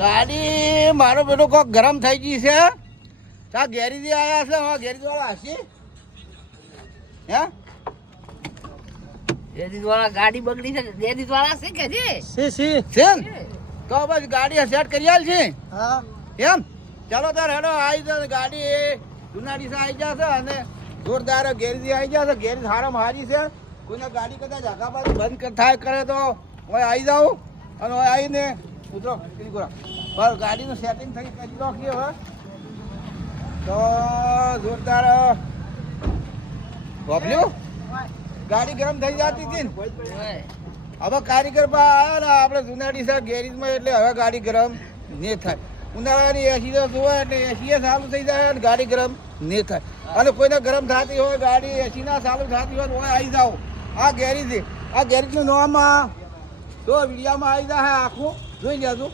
ગાડી મારો બેટો કોક ગરમ થઈ ગઈ છે. ચા ગેરેજથી આવ્યા છે. હા ગેરેજ વાળા હશે હે ગેરેજ વાળા ગાડી બગડી છે. ગેરેજ વાળા છે કે છે ને? તો બસ ગાડી સેટ કરી આલ છે. હા એમ ચાલો તાર હેડો આવી જશે ગાડી એ જુનાડી આવી જશે અને જોરદાર ગેરેજ આવી જશે. ગેરેજ હારામાં હારી છે. કોઈને ગાડી કદાચ આગા બાજુ બંધ થાય કરે તો હવે આવી જાઉં અને હવે આવીને ઉતરો બસ ગાડીનું સેટિંગ થઈ કરી નાખીએ હવે તો જોરદાર વાપર્યું. ગાડી ગરમ થઈ જતી હતી ને હવે કારીગર બા આવ્યા ને આપણે જુનાડી સાહેબ ગેરેજમાં એટલે હવે ગાડી ગરમ નહીં થાય. ઉનાળાની એસી તો જોવે એટલે એસી ચાલુ થઈ જાય અને ગાડી ગરમ નહીં થાય. અને કોઈને ગરમ થતી હોય ગાડી એસી ના ચાલુ થતી હોય તો આવી જાઓ આ ગેરેજ. આ ગેરેજનું નામ તો વિડીયામાં આવી જાય આખું જોઈ લેજો.